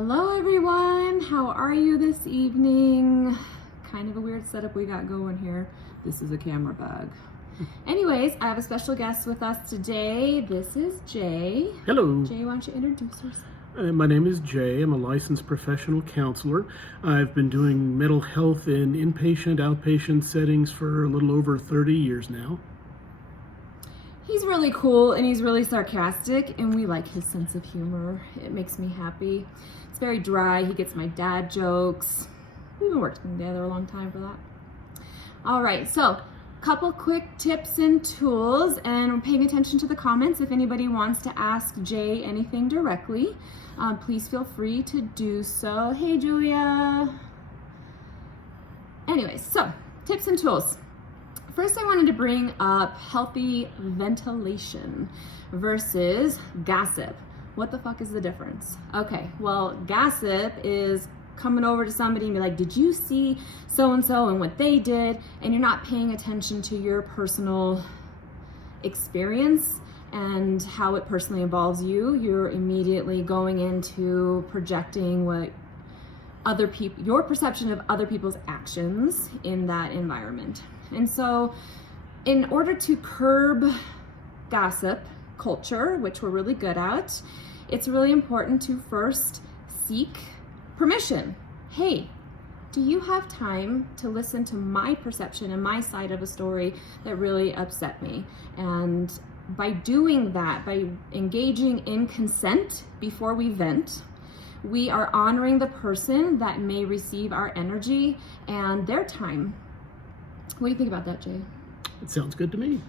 Hello everyone, how are you this evening? Kind of a weird setup we got going here. This is a camera bag. Anyways, I have a special guest with us today. This is Jay. Hello. Jay, why don't you introduce yourself? My name is Jay. I'm a licensed professional counselor. I've been doing mental health in inpatient, outpatient settings for a little over 30 years now. He's really cool and he's really sarcastic, and we like his sense of humor. It makes me happy. It's very dry. He gets my dad jokes. We've been working together a long time for that. All right, so couple quick tips and tools, and we're paying attention to the comments. If anybody wants to ask Jay anything directly, please feel free to do so. Hey, Julia. Anyways, so tips and tools. First, I wanted to bring up healthy ventilation versus gossip. What the fuck is the difference? Okay, well, gossip is coming over to somebody and be like, did you see so-and-so and what they did? And you're not paying attention to your personal experience and how it personally involves you. You're immediately going into projecting what other people, your perception of other people's actions in that environment. And so in order to curb gossip culture, which we're really good at, it's really important to first seek permission. Hey, do you have time to listen to my perception and my side of a story that really upset me? And by doing that, by engaging in consent before we vent, we are honoring the person that may receive our energy and their time. What do you think about that, Jay? It sounds good to me.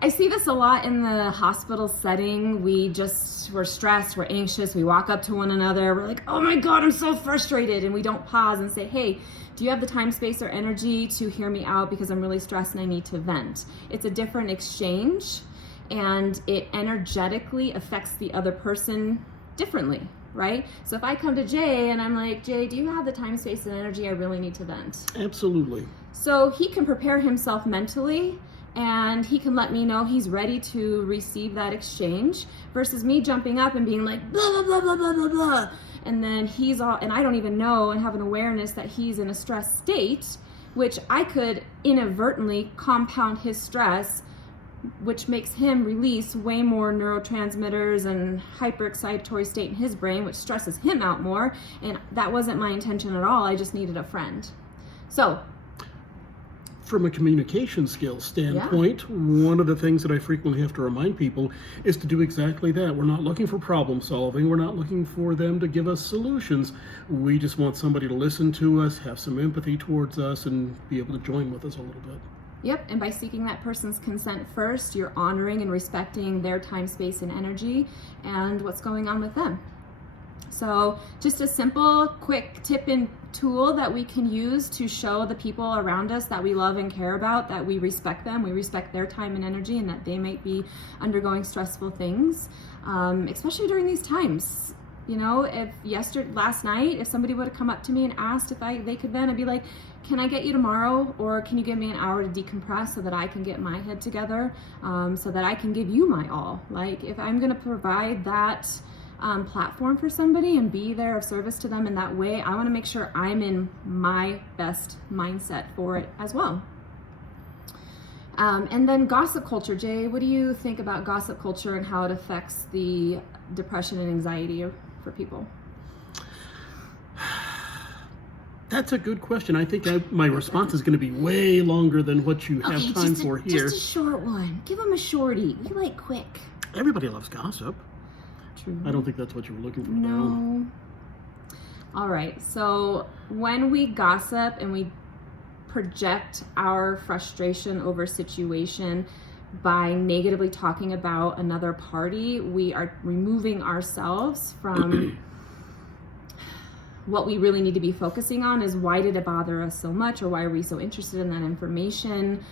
I see this a lot in the hospital setting. We're stressed, we're anxious, we walk up to one another, we're like, oh my God, I'm so frustrated. And we don't pause and say, hey, do you have the time, space, or energy to hear me out because I'm really stressed and I need to vent? It's a different exchange, and it energetically affects the other person differently, right? So if I come to Jay and I'm like, Jay, do you have the time, space, and energy? I really need to vent. Absolutely. So he can prepare himself mentally, and he can let me know he's ready to receive that exchange, versus me jumping up and being like, blah, blah, blah, blah, blah, blah, blah. And then he's all, and I don't even know and have an awareness that he's in a stress state, which I could inadvertently compound his stress, which makes him release way more neurotransmitters and hyperexcitatory state in his brain, which stresses him out more. And that wasn't my intention at all. I just needed a friend. So from a communication skills standpoint, one of the things that I frequently have to remind people is to do exactly that. We're not looking for problem solving. We're not looking for them to give us solutions. We just want somebody to listen to us, have some empathy towards us, and be able to join with us a little bit. Yep, and by seeking that person's consent first, you're honoring and respecting their time, space, and energy and what's going on with them. So just a simple, quick tip and tool that we can use to show the people around us that we love and care about, that we respect them, we respect their time and energy, and that they might be undergoing stressful things, especially during these times. You know, last night, if somebody would have come up to me and asked if they could vent, I'd be like, can I get you tomorrow, or can you give me an hour to decompress so that I can get my head together, so that I can give you my all? Like, if I'm gonna provide that platform for somebody and be there of service to them in that way, I wanna make sure I'm in my best mindset for it as well. And then gossip culture. Jay, what do you think about gossip culture and how it affects the depression and anxiety for people? That's a good question. I think my response is going to be way longer than what you have time for here. Just a short one. Give them a shorty. We like quick. Everybody loves gossip. True. I don't think that's what you were looking for. No. All right. So when we gossip and we project our frustration over a situation by negatively talking about another party, we are removing ourselves from what we really need to be focusing on is, why did it bother us so much, or why are we so interested in that information?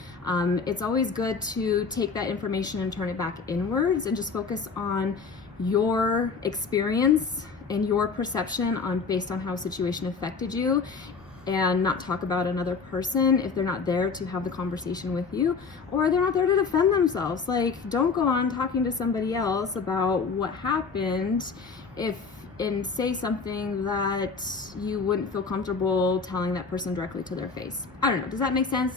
It's always good to take that information and turn it back inwards and just focus on your experience and your perception based on how a situation affected you, and not talk about another person if they're not there to have the conversation with you, or they're not there to defend themselves. Like, don't go on talking to somebody else about what happened and say something that you wouldn't feel comfortable telling that person directly to their face. I don't know. Does that make sense?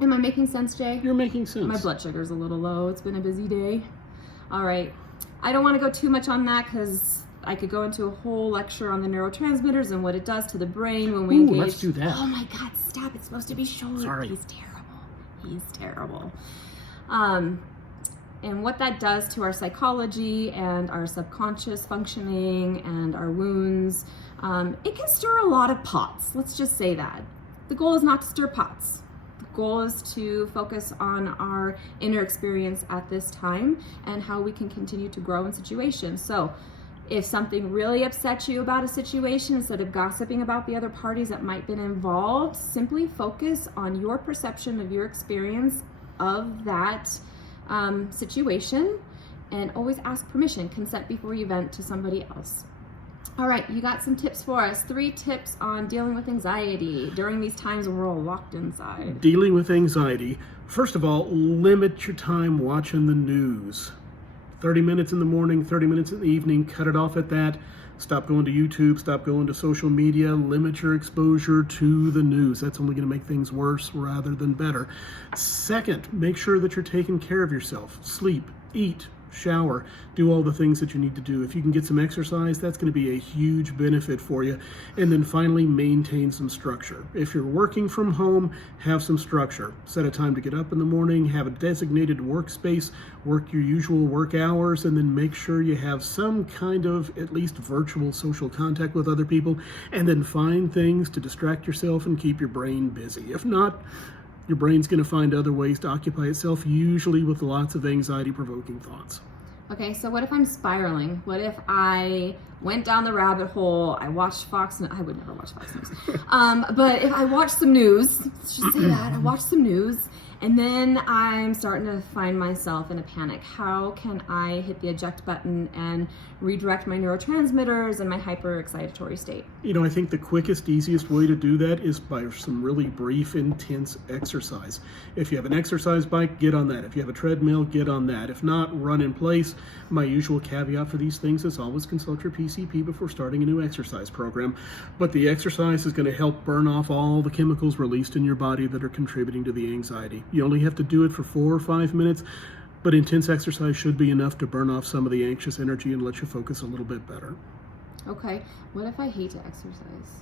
Am I making sense, Jay? You're making sense. My blood sugar's a little low. It's been a busy day. All right. I don't want to go too much on that because I could go into a whole lecture on the neurotransmitters and what it does to the brain when we engage. Let's do that. Oh my God, stop. It's supposed to be short. Sorry. He's terrible. He's terrible. And what that does to our psychology and our subconscious functioning and our wounds, it can stir a lot of pots. Let's just say that. The goal is not to stir pots. The goal is to focus on our inner experience at this time and how we can continue to grow in situations. So if something really upsets you about a situation, instead of gossiping about the other parties that might have been involved, simply focus on your perception of your experience of that situation, and always ask permission, consent before you vent to somebody else. All right, you got some tips for us. 3 tips on dealing with anxiety during these times when we're all locked inside. Dealing with anxiety. First of all, limit your time watching the news. 30 minutes in the morning, 30 minutes in the evening, cut it off at that. Stop going to YouTube, stop going to social media, limit your exposure to the news. That's only going to make things worse rather than better. Second, make sure that you're taking care of yourself. Sleep, eat, shower, do all the things that you need to do. If you can get some exercise, that's going to be a huge benefit for you. And then finally, maintain some structure. If you're working from home, have some structure. Set a time to get up in the morning, have a designated workspace, work your usual work hours, and then make sure you have some kind of at least virtual social contact with other people, and then find things to distract yourself and keep your brain busy. If not, your brain's going to find other ways to occupy itself, usually with lots of anxiety-provoking thoughts. Okay, so what if I'm spiraling? What if I went down the rabbit hole? I watched Fox News. I would never watch Fox News. But if I watch some news, let's just say that, I watch some news, and then I'm starting to find myself in a panic. How can I hit the eject button and redirect my neurotransmitters and my hyper-excitatory state? You know, I think the quickest, easiest way to do that is by some really brief, intense exercise. If you have an exercise bike, get on that. If you have a treadmill, get on that. If not, run in place. My usual caveat for these things is always consult your PCP before starting a new exercise program. But the exercise is going to help burn off all the chemicals released in your body that are contributing to the anxiety. You only have to do it for 4 or 5 minutes, but intense exercise should be enough to burn off some of the anxious energy and let you focus a little bit better. Okay, what if I hate to exercise?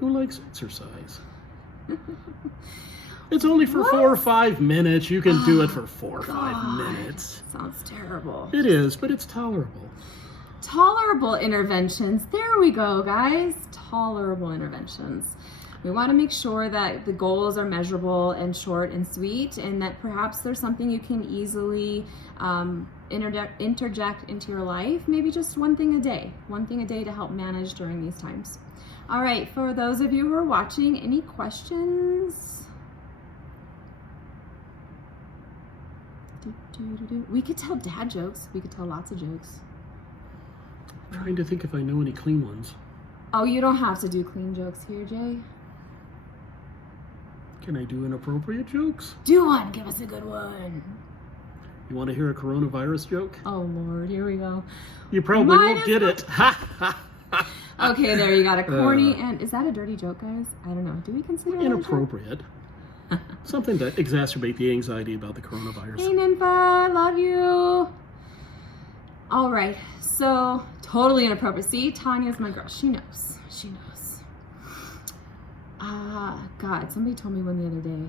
Who likes exercise? It's only for 4 or 5 minutes. You can do it for 4 or 5 minutes. Sounds terrible. It is, but it's tolerable. Tolerable interventions. There we go, guys. Tolerable interventions. We want to make sure that the goals are measurable and short and sweet, and that perhaps there's something you can easily interject into your life. Maybe just one thing a day to help manage during these times. All right, for those of you who are watching, any questions? We could tell dad jokes. We could tell lots of jokes. I'm trying to think if I know any clean ones. Oh, you don't have to do clean jokes here, Jay. Can I do inappropriate jokes? Do one. Give us a good one. You want to hear a coronavirus joke? Oh, Lord. Here we go. You probably won't get it. Okay, there you got a corny and... Is that a dirty joke, guys? I don't know. Do we consider that inappropriate? Something to exacerbate the anxiety about the coronavirus. Hey, Nympha. Love you. All right. So, totally inappropriate. See, Tanya's my girl. She knows. She knows. God, somebody told me one the other day.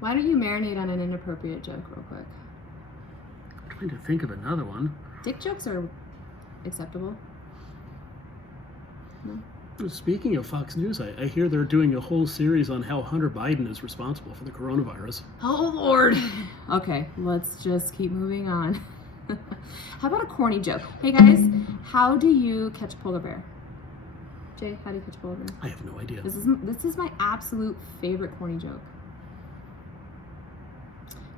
Why don't you marinate on an inappropriate joke real quick? I'm trying to think of another one. Dick jokes are acceptable. No? Speaking of Fox News, I hear they're doing a whole series on how Hunter Biden is responsible for the coronavirus. Oh, Lord. Okay, let's just keep moving on. How about a corny joke? Hey, guys, how do you catch a polar bear? Jay, how do you catch a polar bear? I have no idea. This is my absolute favorite corny joke.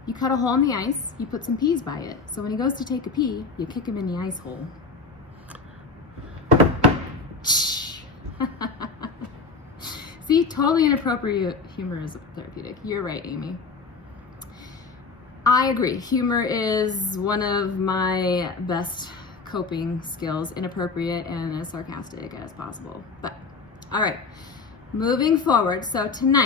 You cut a hole in the ice, you put some peas by it. So when he goes to take a pee, you kick him in the ice hole. Totally inappropriate humor is therapeutic. You're right, Amy. I agree. Humor is one of my best coping skills, inappropriate and as sarcastic as possible. But, all right, moving forward. So tonight,